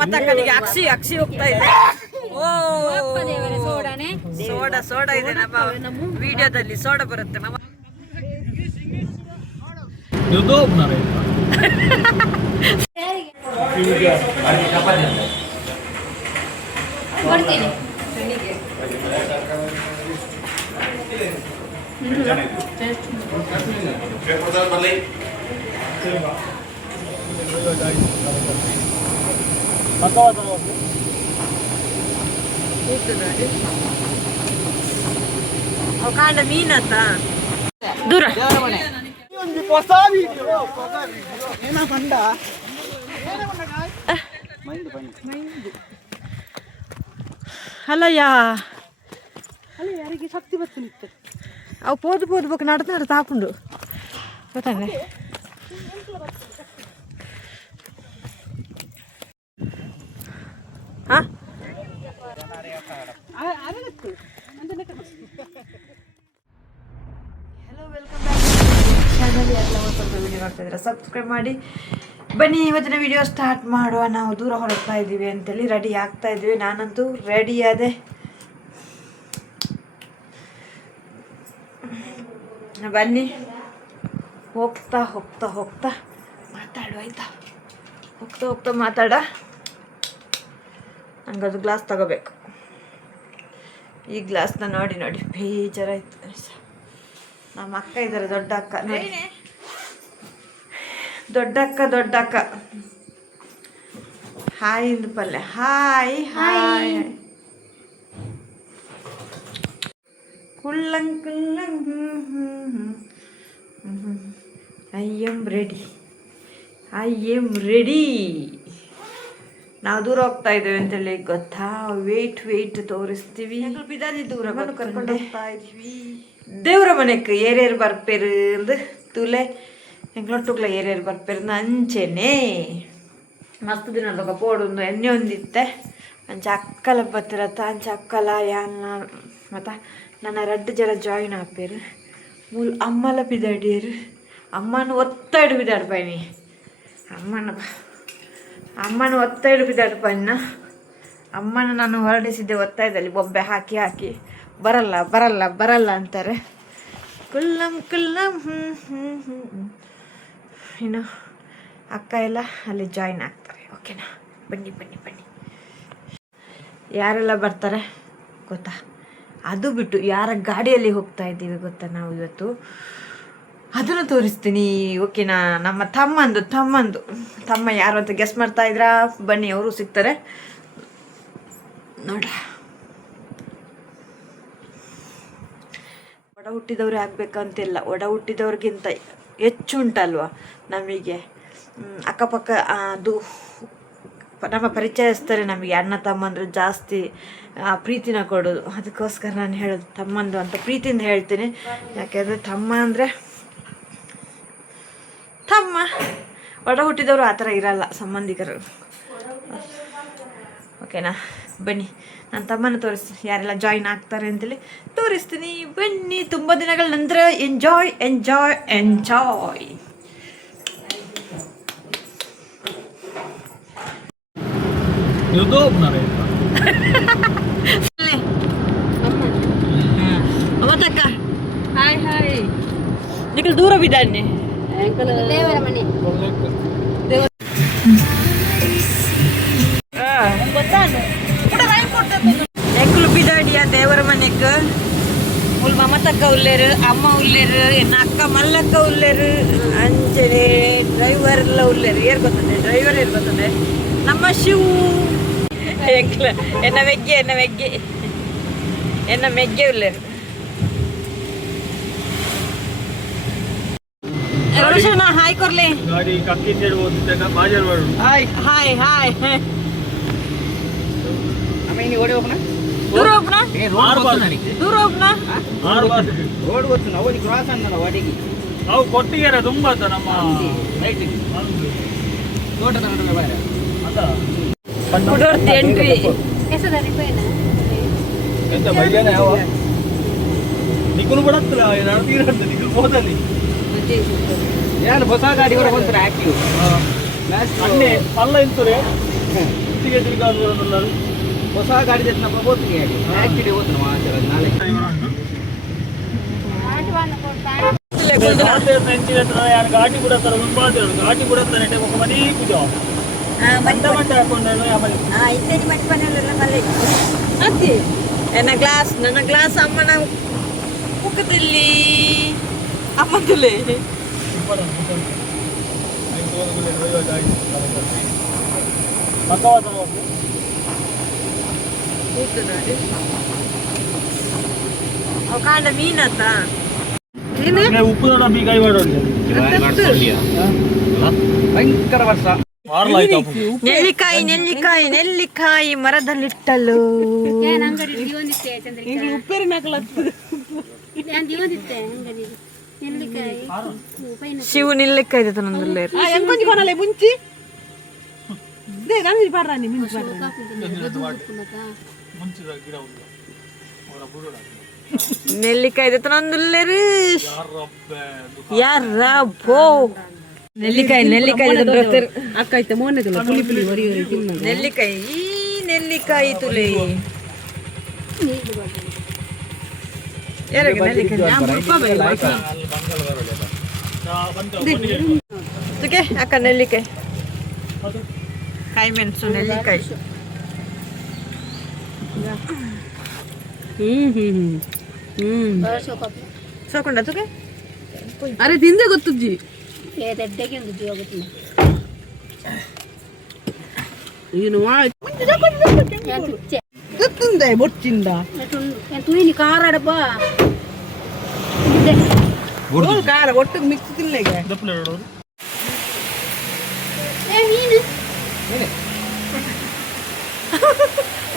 ಮಮತಕ್ಕನಿಗೆ ಅಕ್ಷಿ ಹೋಗ್ತಾ ಇದೆ. ಓ ಸೋಡಾ ಇದೆ. ನಮ್ಮ ವಿಡಿಯೋದಲ್ಲಿ ಸೋಡಾ ಬರುತ್ತೆ. ನಮ್ಮ ಕಾಂಡ ಮೀನತ್ತ ದೂರ ಅಲ್ಲಯ್ಯ ಯಾರಿಗೆ ಶಕ್ತಿ ಬರ್ತಿತ್ತು ಅವು ಪೋದು ನಡ್ದು ಹಾಕೊಂಡು ಗೊತ್ತಾನೆ. ಹಾಂ ಹಲೋ, ವೆಲ್ಕಮ್ ಬ್ಯಾಕ್ ಚಾನಲ್. ಎಲ್ಲ ಸ್ವಲ್ಪ ವಿಡಿಯೋ ನೋಡ್ತಾ ಇದ್ದೀರಾ, ಸಬ್ಸ್ಕ್ರೈಬ್ ಮಾಡಿ. ಬನ್ನಿ ಇವತ್ತಿನ ವಿಡಿಯೋ ಸ್ಟಾರ್ಟ್ ಮಾಡುವ. ನಾವು ದೂರ ಹೊರಡ್ತಾ ಇದ್ದೀವಿ ಅಂತೇಳಿ ರೆಡಿ ಆಗ್ತಾ ಇದ್ವಿ. ನಾನಂತೂ ರೆಡಿ ಆದೆ. ಬನ್ನಿ ಹೋಗ್ತಾ ಮಾತಾಡು ಆಯ್ತಾ. ಹೋಗ್ತಾ ಮಾತಾಡ. ನಂಗದು ಗ್ಲಾಸ್ ತಗೋಬೇಕು. ಈ ಗ್ಲಾಸ್ನ ನೋಡಿ ಬೇಜಾರಾಯ್ತು. ನಮ್ಮ ಅಕ್ಕ ಇದ್ದಾರೆ, ದೊಡ್ಡ ಅಕ್ಕ ನೋಡಿ. ದೊಡ್ಡ ಅಕ್ಕ ಹಾಯ್ ಇಂದು ಪಲ್ಯ. ಹಾಯ್ ಕುಳ್ಳಂಗ್ ಐ ಎಮ್ ರೆಡಿ. ನಾವು ದೂರ ಹೋಗ್ತಾ ಇದ್ದೇವೆ ಅಂತೇಳಿ ಗೊತ್ತಾ. ವೇಟ್ ತೋರಿಸ್ತೀವಿ. ಬಿದಾನಿ ದೂರ ಕರ್ಕೊಂಡು ಹೋಗ್ತಾ ಇದ್ವಿ. ದೇವ್ರ ಮನೆಗೆ ಏರೇರು ಬರ್ಪೇರು ಅಂದು ತುಲೆ ಎಂಗ್ಳೊಟ್ಟುಗ್ಲ ಏರೇರು ಬರ್ಪೇರು ಅಂಚೆನೆ ಮಸ್ತ್ ದಿನ ಪೋಡೊಂದು ಎಣ್ಣೆ ಒಂದಿತ್ತೆ ಅಂಚ ಅಕ್ಕಲ ಬತ್ತಿರತ್ತ. ಅಂಚ ಅಕ್ಕಲ ಯಾನ ಮತ್ತು ನನ್ನ ರಡ್ಡು ಜನ ಜಾಯಿನ್ ಆಪೇರು. ಮೂಲ ಅಮ್ಮಲ ಬಿದಾಡಿಯರು. ಅಮ್ಮನ ಒತ್ತಾಡು ಬಿದಾಡು ಪೈನಿ. ಅಮ್ಮನ ಒತ್ತಾಡು ಬಿದಾಡು ಪೈನ. ಅಮ್ಮನ ನಾನು ಹೊರಡಿಸಿದ್ದೆ ಒತ್ತಾಯದಲ್ಲಿ ಬೊಬ್ಬೆ ಹಾಕಿ ಬರಲ್ಲ ಅಂತಾರೆ. ಕುಲ್ಲಂ ಇನ್ನು ಅಕ್ಕ ಎಲ್ಲ ಅಲ್ಲಿ ಜಾಯಿನ್ ಆಗ್ತಾರೆ. ಓಕೆನಾ? ಬನ್ನಿ ಯಾರೆಲ್ಲ ಬರ್ತಾರೆ ಗೊತ್ತಾ? ಅದು ಬಿಟ್ಟು ಯಾರ ಗಾಡಿಯಲ್ಲಿ ಹೋಗ್ತಾ ಇದ್ದೀವಿ ಗೊತ್ತಾ ನಾವು ಇವತ್ತು, ಅದನ್ನು ತೋರಿಸ್ತೀನಿ. ಓಕೆನಾ? ನಮ್ಮ ತಮ್ಮ ಯಾರು ಅಂತ ಗೆಸ್ ಮಾಡ್ತಾ ಇದ್ರಾ? ಬನ್ನಿ, ಅವರು ಸಿಗ್ತಾರೆ ನೋಡ. ಒಡ ಹುಟ್ಟಿದವ್ರೆ ಆಗ್ಬೇಕಂತಿಲ್ಲ. ಒಡ ಹುಟ್ಟಿದವ್ರಿಗಿಂತ ಹೆಚ್ಚು ಉಂಟಲ್ವ ನಮಗೆ ಅಕ್ಕಪಕ್ಕ. ಅದು ನಮ್ಮ ಪರಿಚಯಸ್ತಾರೆ ನಮಗೆ. ಅಣ್ಣ ತಮ್ಮಂದ್ರು ಜಾಸ್ತಿ ಪ್ರೀತಿನ ಕೊಡೋದು. ಅದಕ್ಕೋಸ್ಕರ ನಾನು ಹೇಳೋದು ತಮ್ಮಂದು ಅಂತ ಪ್ರೀತಿಯಿಂದ ಹೇಳ್ತೀನಿ. ಯಾಕೆಂದರೆ ತಮ್ಮ ಅಂದರೆ ತಮ್ಮ. ಒಡ ಹುಟ್ಟಿದವರು ಆ ಥರ ಇರಲ್ಲ ಸಂಬಂಧಿಕರು. ಓಕೆನಾ? ಬನ್ನಿ, ನನ್ನ ತಮ್ಮನ ತೋರಿಸ್ತೀನಿ. ಯಾರೆಲ್ಲ ಜಾಯಿನ್ ಆಗ್ತಾರೆ ಅಂತೇಳಿ ತೋರಿಸ್ತೀನಿ. ಬನ್ನಿ. ತುಂಬ ದಿನಗಳ ನಂತರ ಎಂಜಾಯ್. ಅವತ್ತಕ್ಕ ಹಾಯ್ ನಿಖಲ್ ದೂರ ಬಿದ್ದಾನೆ. ದೇವರ ಮನೆ ಎಂಕುಲು ಬಿದಾಡಿಯ ದೇವರ ಮನೆಗ್ ಮುಲ್ ಮಮತಕ್ಕ ಉಲ್ಲೇರು, ಅಮ್ಮ ಉಲ್ಲೇರು, ಎನ್ನ ಅಕ್ಕ ಮಲ್ಲಕ್ಕ ಉಲ್ಲೇರು, ಅಂಚನೆ ಡ್ರೈವರ್ ಎಲ್ಲ ಉಲ್ಲೇರು. ಏರ್ ಗೊತ್ತದೆ ಡ್ರೈವರ್ ಏರ್ ಗೊತ್ತದೆ ನಮ್ಮ ಶಿವು. ಎನ್ನ ಮೆಗ್ಗೆ ಉಲ್ಲೇರು. ಹಾಯ್ ಕೊರ್ಲಿ. ಹಾಯ್ ದೂರ ಹೋಗ್ನ ರೋಡ್ ಗೊತ್ತು ಅವಧಿ ಕ್ರಾಸ್ ಅನ್ನಲ್ಲ ವಾಡಿಗೆ ನಾವು ಕೊಟ್ಟಿಗೆರೆ ತುಂಬ ನಮ್ಮ ತೋಟದ ನಡುವೆ ಬಾರೆ ಅದ ಎಂಟ್ರಿ ಎಸದರಿ ಪೈನ ಎಂತ ಬೈಲೇನ ಯಾವ ನಿಕುನು ಬಡತ್ತಲ್ಲ ನಡೀರಂತ ನಿಕುನು ಹೋದಲ್ಲಿ ಯಾರು ಹೊಸ ಗಾಡಿ ಹೊರ ಬಂತಾರೆ ಆಕ್ಟಿವ್ ಲಾಸ್ಟ್ ಅನ್ನೆ ಪಲ್ಲ ಇಂತುರೆ ಫಸ್ಟಿಗೆ ತಿರುಗಾಡುವುದಲ್ಲ ಹೊಸ ಗಾಡಿ ತೆಗೆದ ಪ್ರಬೋತ್ಗೆ ಆಕ್ಚುಲಿ ಹೋದ್ರು ಮಾಚರ ನಾಳೆ ಘಾಟಿ ಕೂಡ ತುಂಬಾ ಘಾಟಿ ಕೂಡ ఒక మనీ పూజ మంట ಹಾಕೊಂಡು ನನ್ನ ಗ್ಲಾಸ್ ಅಮ್ಮನ ಮುಖದಲ್ಲಿ ಅಮ್ಮದಲ್ಲಿ ಕಾಂಡ ಮೀನತ್ತ ಉಪ್ಪು ಬೀಗ ಭಯಂಕರ ವರ್ಷ ನೆಲ್ಲಿಕಾಯಿ ಮರದಲ್ಲಿಟ್ಟಲು ಶಿವು ನೆಲ್ಲಿಕಾಯಿ ಎಂಕೊಂಚ ಕೊನಲೆ ಮುಂಚಿ ನೆಲ್ಲಿಕಾಯಿ ತಂದುಲ್ಲೇರು ಯಾರಪ್ಪೋ ನೆಲ್ಲಿಕಾಯಿ ಅಕ್ಕಾಯ್ತ ಮೋನೆದಲ್ಲ ಪುಳಿ ಪುಳಿ ಹೊರಿಯೋರಿ ನೆಲ್ಲಿಕಾಯಿ ತುಲೆ ಅಕ್ಕ ನೆಲ್ಲಿಕಾಯಿ ಕಾಯಿ ಮೆಣಸು ನೆಲ್ಲಿಕಾಯಿ ಸೋಕೊಂಡ ತುಗೆ ಅರೆ ತಿಂದೆ ಗೊತ್ತಜ್ಜಿ ಬೊಚ್ಚಿಂದ ಖಾರ ಒಟ್ಟಿಗೆ ಮಿಕ್ಸ್ ತಿನ್ಲೇಗೆ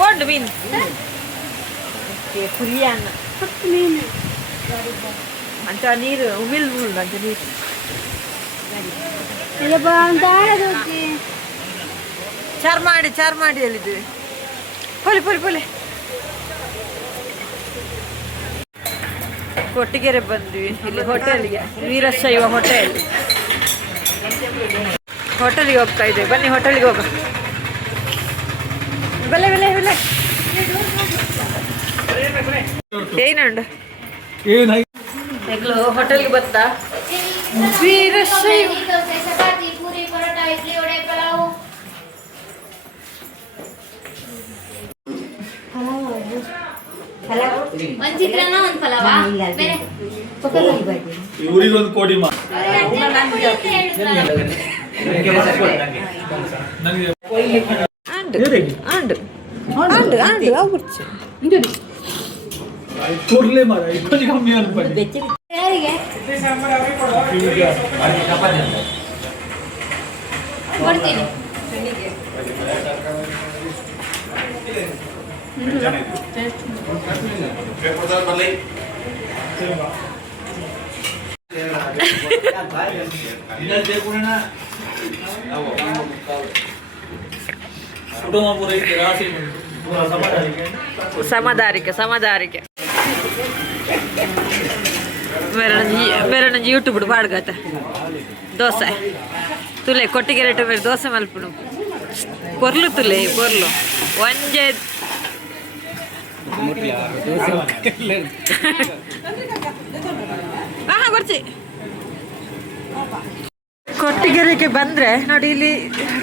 ಒಟ್ಟು ಮೀನು ಪುರಿಯನ್ನ ಅಂತ ನೀರು ಉಮಿಳ್ ಅಂತ ನೀರು ಚಾರ್ ಮಾಡಿ ಹೇಳಿದ್ವಿ ಪೊಲಿ ಕೊಟ್ಟಿಗೆರೆ ಬಂದ್ವಿ ಇಲ್ಲಿ ಹೋಟೆಲ್ಗೆ ವೀರಶೈವ ಹೋಟೆಲ್ಗೆ ಹೋಗ್ತಾ ಇದ್ದೇವೆ ಬನ್ನಿ ಹೋಟೆಲ್ಗೆ ಹೋಗ ಬೆಲೆ ಏನುಂಡು ಹೋಟೆಲ್ಗೆ ಬತ್ತ ವೀರಶೈವ ಊರಿಗೊಂದು ಕೋಡಿ ಕೂರ್ಲೆ ಮಾರ ಇಪ್ಪತ್ತು ಕಮ್ಮಿ ಅನ್ಪಡಿ ಸಮದಾರಿಕೆ ಮೇರೆ ಯೂಟ್ಯೂಬ್ ಪಾಡ್ಗತ್ತ ದೋಸೆ ತುಲೆ ಕೊಟ್ಟಿಗೆರೆಟ ಮೇರೆ ದೋಸೆ ಮಲ್ಪುಡು ಪೊರ್ಲು ತುಲೆ ಪೊರ್ಲು ಒಂಜೆ ಬರ್ಚಿ ಕೊಟ್ಟಿಗೆರೆಗೆ ಬಂದ್ರೆ ನೋಡಿ ಇಲ್ಲಿ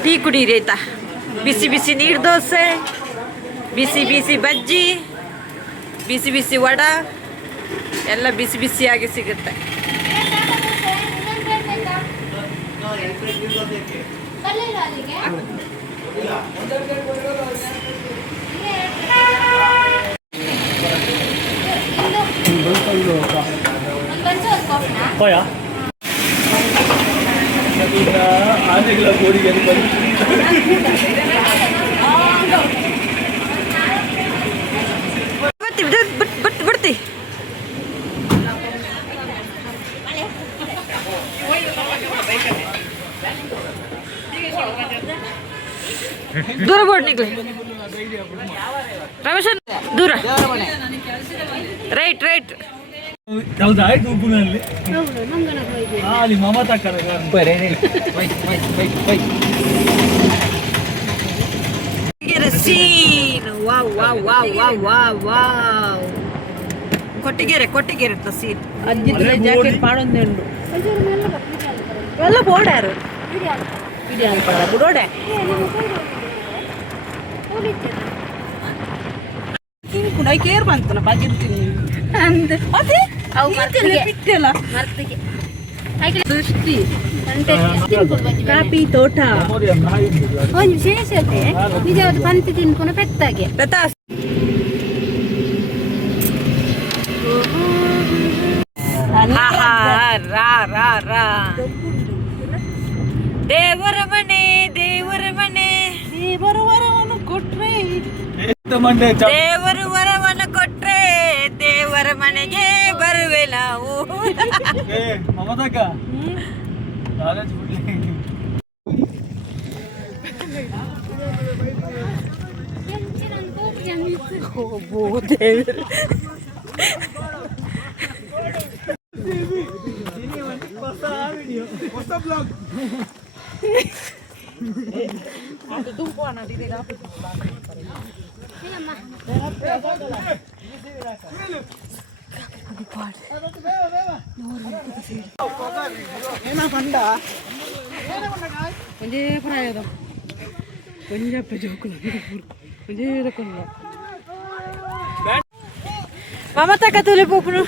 ಟೀ ಕುಡೀರಿ ಆಯ್ತಾ ಬಿಸಿ ನೀರು ದೋಸೆ ಬಿಸಿ ಬಜ್ಜಿ ಬಿಸಿ ವಡ ಎಲ್ಲ ಬಿಸಿಯಾಗಿ ಸಿಗುತ್ತೆ. ಆನೆಗಳ ಗೋಡಿಗೆ ಬಿಡ್ತಿ ದೂರ ಬೋರ್ಡ್ ನಿಕ್ಲಿ ರಮೇಶ್ ದೂರ ರೈಟ್ ಯಾವ್ದಾಯ್ತು ಉಪ್ಪುನಲ್ಲಿ ಅಲ್ಲಿ ಮಮತಾ ಕರ scene. Wow wow wow wow wow wow. ಕೊಟ್ಟಿಗೆರೆ ಸೀನ್. ಅಜ್ಜಿ ಜಾಕೆಟ್ ಪಾಡೊಂದೇ ಉಂಡು ಎಲ್ಲ ಬೋಡಾರು ಇಡಿ ಅನ್ಪಡ ಬುಡೋಡೆ ಕೂಡ ಕೇರ್ ಬಂತನ ಬಾಗಿರ್ತೀನಿ ಅಂದ್ ಅದೇ ಅವು ಮರ್ತಿಗೆ ಬಿಟ್ಟೆಲ್ಲ ಮರ್ತಿಗೆ ಸೃಷ್ಟಿ ಅಂತೆ ಕಾಪಿ ತೋಟ ಒಂದು ವಿಶೇಷತೆ ನಿಜವಾದ ಪಂತಿ ತಿನ್ಕೊಂಡು ಪೆತ್ತಾಗೆ ದೇವರ ಮನೆ ದೇವರು ವರವನ್ನು ಕೊಟ್ರೆ ದೇವರು ವರವನ್ನು ಕೊಟ್ರೆ ದೇವರ ಮನೆಗೆ ಬರುವೆ ನಾವು. ಮಮತಕ್ಕ ಕಾಲೇಜ್ ಬಿಡ್ಲಿ. ಒಂದೇ ಪ್ರಾಯದ ಕೊಂಜಪ್ಪ ಜೋಕುಲ ಒಂದೇ ರಕೊಂಡ ಮಮತಾ ಕತೂಲಿ ಪೋಪುನು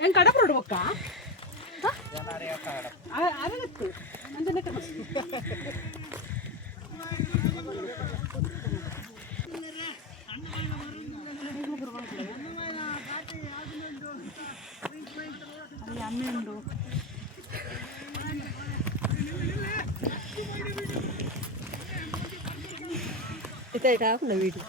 ಹೆಂಗ್ ಕಡ ಕೊಡ್ಬೇಕ ಅರಗತ್ತು ಅಂಜನೆ ಅಮ್ಮೆ ಉಂಡು ಇದಾಯ್ತಾ ವೀಡಿಯೋ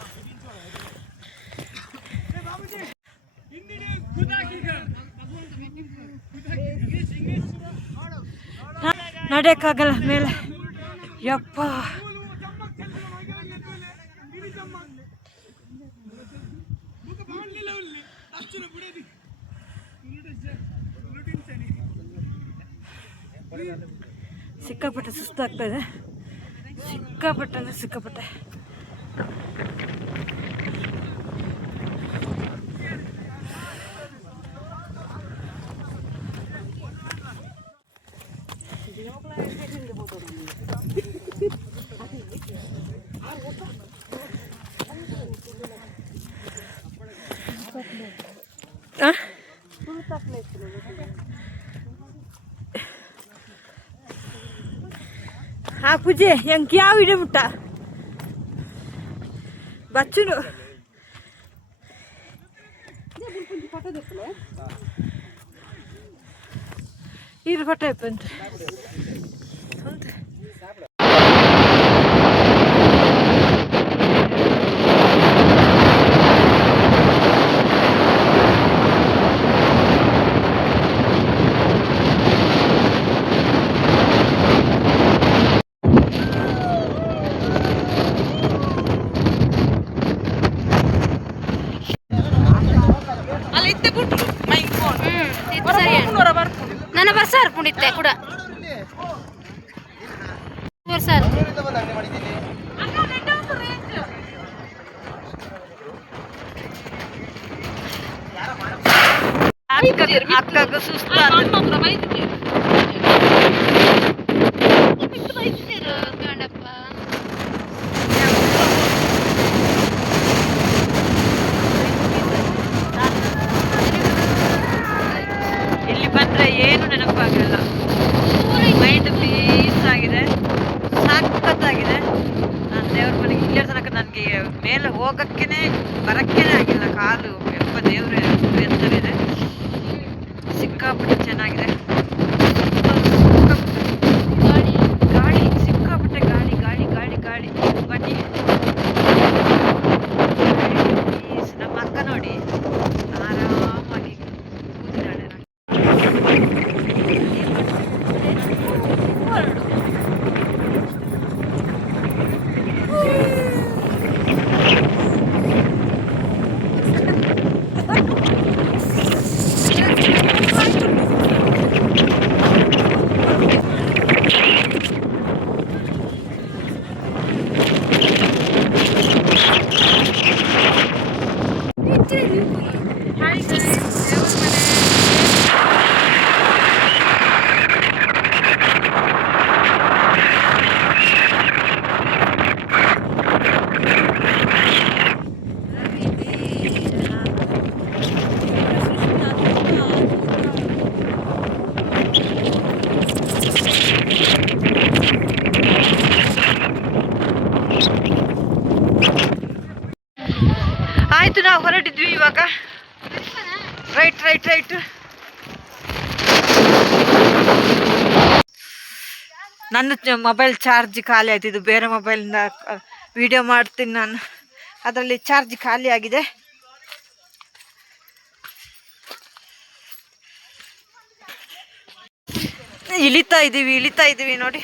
ನಡೆಯಕ್ಕಾಗಲ್ಲ ಮೇಲೆ ಯಪ್ಪ. ಸಿಕ್ಕಾಪಟ್ಟೆ ಸುಸ್ತಾಗ್ತಾ ಇದೆ, ಸಿಕ್ಕಾಪಟ್ಟೆ ಅಂದರೆ ಸಿಕ್ಕಾಪಟ್ಟೆ. ಆ ಪೂಜೆ ಹೆಂಗ್ ಯಾವ ಇಡೆ ಮುಟ್ಟ ಬಚ್ಚುನು ಇದು ಫೋಟೋ ಇಪ್ಪಂತ ನನ್ನ ಬರ್ಸ ಹರ್ಕೊಂಡಿತ್ತೆ ಕೂಡ ಬರ್ಸಾರ್ ಅಕ್ಕಗ ಸುಸ್ತಾದ ಇಲ್ಲಿ ಬಂದ್ರೆ ಏನು ನೆನಪಾಗಲ್ಲ. ಮೈಂಡ್ ಪೀಸ್ ಆಗಿದೆ, ಸಖತ್ತಾಗಿದೆ. ನಾನು ದೇವ್ರ ಮನೆಗೆ ಇಲ್ಲೇ ತನಕ ನನಗೆ ಮೇಲೆ ಹೋಗಕ್ಕೇನೆ ಬರಕ್ಕೇನೆ ಆಗಿಲ್ಲ. ಕಾಲು ಯಪ್ಪ ದೇವ್ರೆ ಎತ್ತರಿದೆ, ಸಿಕ್ಕಾಪಟ್ಟೆ ಚೆನ್ನಾಗಿದೆ. ಗಾಳಿ ಸಿಕ್ಕಾಪಟ್ಟೆ ಗಾಳಿ ಗಾಳಿ ಗಾಳಿ ಗಾಳಿ ಬನ್ನಿ. ನಮ್ಮ ಅಕ್ಕ ನೋಡಿ ಆರಾಮಾಗಿ ಕೂತಿದ್ದಾಳೆ. ನನ್ನ ಮೊಬೈಲ್ ಚಾರ್ಜ್ ಖಾಲಿ ಆಯ್ತು. ಇದು ಬೇರೆ ಮೊಬೈಲಿಂದ ವಿಡಿಯೋ ಮಾಡ್ತೀನಿ ನಾನು, ಅದರಲ್ಲಿ ಚಾರ್ಜ್ ಖಾಲಿ ಆಗಿದೆ. ಇಳಿತಾ ಇದ್ದೀವಿ ನೋಡಿ.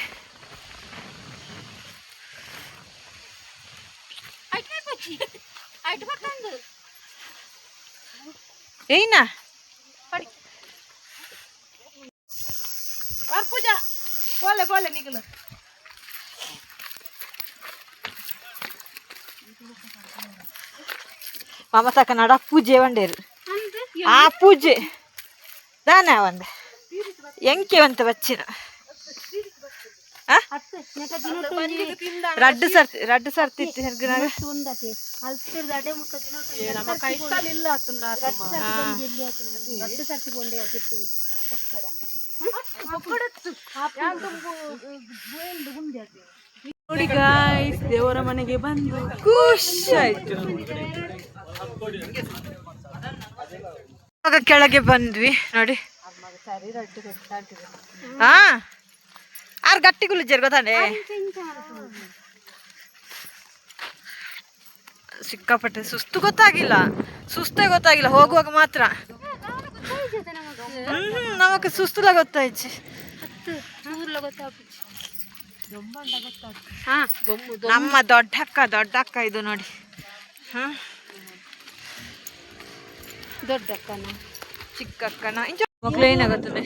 ಏನ ಪೂಜಾ ಬೋಲೆ ಬೋಲೆ ನಿಗಲು ಮಮತಾ ಕನ್ನಡ ಪೂಜೆ ಒಂಡೇರು ಆ ಪೂಜೆ ದಾನ ಒಂದ ಎಂಕೆ ಅಂತ ಬಚ್ಚಿನ ರಡ್ಡು ಸರ್ತಿ ನೋಡಿ ಗಾಯ್ಸ್, ದೇವರ ಮನೆಗೆ ಬಂದು ಖುಷಿ ಆಯ್ತು. ಕೆಳಗೆ ಬಂದ್ವಿ ನೋಡಿ. ಹಾ ಆರು ಗಟ್ಟಿಗುಲು ಜರ್ ಗೊತ್ತಾನೆ, ಸಿಕ್ಕಾಪಟ್ಟೆ ಸುಸ್ತೇ ಗೊತ್ತಾಗಿಲ್ಲ ಹೋಗುವಾಗ ಮಾತ್ರ. ನಮಕ್ ಸುಸ್ತುಲ ಗೊತ್ತಾಯ್ತು. ನಮ್ಮ ದೊಡ್ಡ ಅಕ್ಕ ಇದು ನೋಡಿ. ದೊಡ್ಡ ಅಕ್ಕನ ಚಿಕ್ಕ ಅಕ್ಕನ ಮಕ್ಳು ಏನಾಗುತ್ತದೆ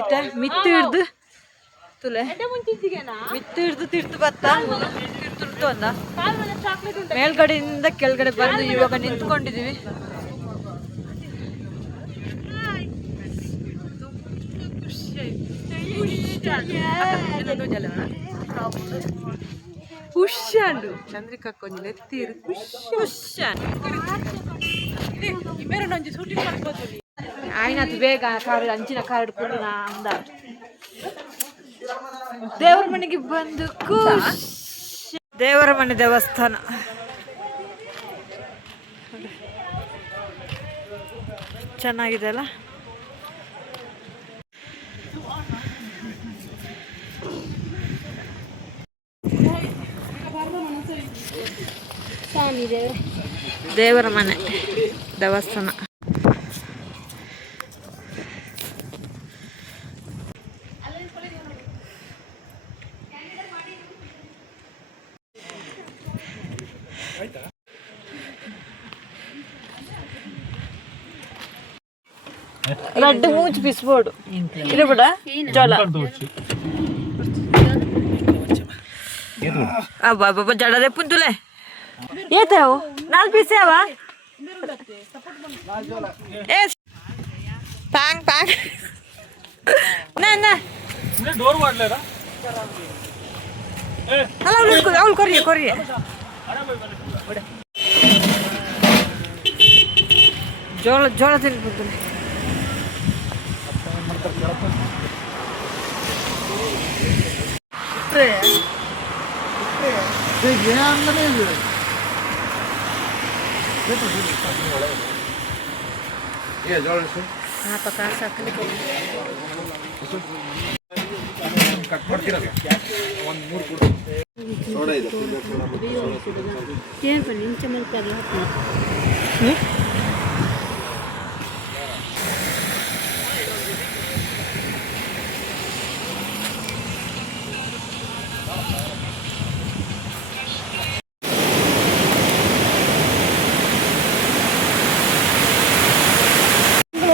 ಇತ್ತ ಮಿತ್ತು ಹಿಡ್ದು ತುಲೆ ಮಿತ್ತು ಹಿಡ್ದು ತಿರ್ತು ಬತ್ತ ತಿರ್ತು ಅಂದ. ಮೇಲ್ಗಡೆಯಿಂದ ಕೆಳಗಡೆ ಬಂದು ಇವಾಗ ನಿಂತ್ಕೊಂಡಿದೀವಿ. ಖುಷಿಯಂಡು ಚಂದ್ರಿಕಾ ಕೊಂಚ ಎತ್ತೀರು ಇಮೇರೊಂದು ಶೂಟಿಂಗ್ ಮಾಡ್ಬೋದು. ಆಯ್ನದು ಬೇಗ ಕಾರು ಅಂಚಿನ ಕಾರು ಹಿಡ್ಕೊಂಡು ನಾ ಅಂದ. ದೇವರ ಮನೆಗೆ ಬಂದು ಖುಷಿ. ದೇವರ ಮನೆ ದೇವಸ್ಥಾನ ಚೆನ್ನಾಗಿದೆ ಅಲ್ಲ. ದೇವರ ಮನೆ ದೇವಸ್ಥಾನ. ರಡ್ಡು ಮೂಚು ಬಿಸ್ಬೋಡು ಇದು ಬಿಡ ಜೋಲ ಅಬ್ಬಾ ಜಡದೆ ಪುಂತುಲೆ ಏತಾವು 4 ಪೀಸ್ ಯಾವ ಏ ಪಾಂಗ್ ಪಾಂಗ್ ನಾ ಡೋರ್ ಮಾಡ್ಲೇರಾ ಅಲ್ಲ ಅವ್ಳು ಕೊರಿಯ ಜೋಳ ತಿನ್ಬಿಡ್ತೀನಿ.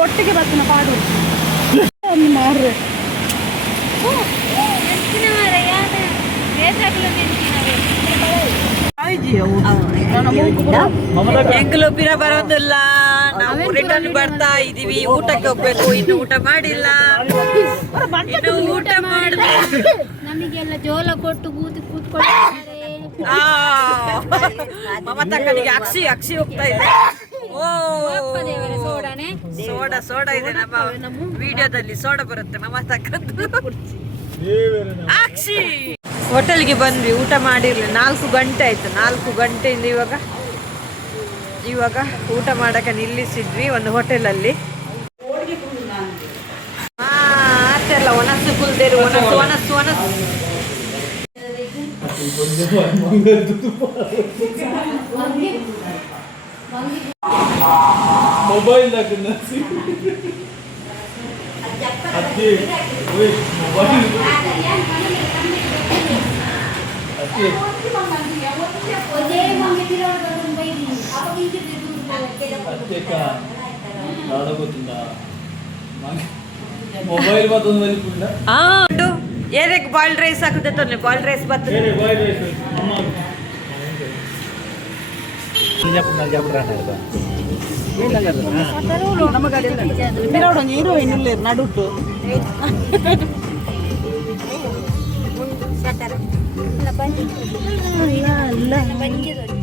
ಒಟ್ಟಿಗೆ ಬರ್ತಾನ ಪಾಡು ಮಾರ್ರೆ ಎಂಗ್ಲು ಪಿರ ಬರೋದಿಲ್ಲ. ನಾವು ರಿಟರ್ನ್ ಬರ್ತಾ ಇದೀವಿ. ಊಟಕ್ಕೆ ಹೋಗ್ಬೇಕು, ಇನ್ನು ಊಟ ಮಾಡಿಲ್ಲ. ಇನ್ನು ಊಟ ಮಾಡ್ಬೇಕು. ನಮಗೆಲ್ಲ ಜೋಲ ಕೊಟ್ಟು ಕೂತ್ಕೊಳ್ಳಿ. ಮಮತಕ್ಕನಿಗೆ ಅಕ್ಷಿ ಹೋಗ್ತಾ ಇದೆ. ಸೋಡಾ ಇದೆ ನಮ್ಮ ವಿಡಿಯೋದಲ್ಲಿ. ಸೋಡಾ ಬರುತ್ತೆ ಮಮತಕ್ಕದ್ದು. ಅಕ್ಷಿ ಹೋಟೆಲ್ಗೆ ಬಂದ್ವಿ, ಊಟ ಮಾಡಿರ್ಲಿ. 4 ಗಂಟೆ ಆಯ್ತು. 4 ಗಂಟೆಯಿಂದ ಇವಾಗ ಊಟ ಮಾಡಕ್ಕೆ ನಿಲ್ಲಿಸಿದ್ವಿ ಒಂದು ಹೋಟೆಲಲ್ಲಿ. ಆಚೆಲ್ಲ ಒನಸ್ಸು ಕುಲ್ದೇರು ಒನಸ್ಸು ಒನಸ್ಸು ಒನಸ್ಸು ಮೊಬೈಲ್ ಮೊಬೈಲ್ ಮತ್ತೊಂದು ಬಲಿಪುಂಡ ಏರಕ್ಕೆ ಬಾಯ್ಲ್ಡ್ ರೈಸ್ ಹಾಕಿದೆ ತೊಂದ್ರೆ ಬಾಯ್ಲ್ಡ್ ರೈಸ್ ಬರ್ತದೆ ನಡುಟ್ಟು ಬಂದಿದ್ದು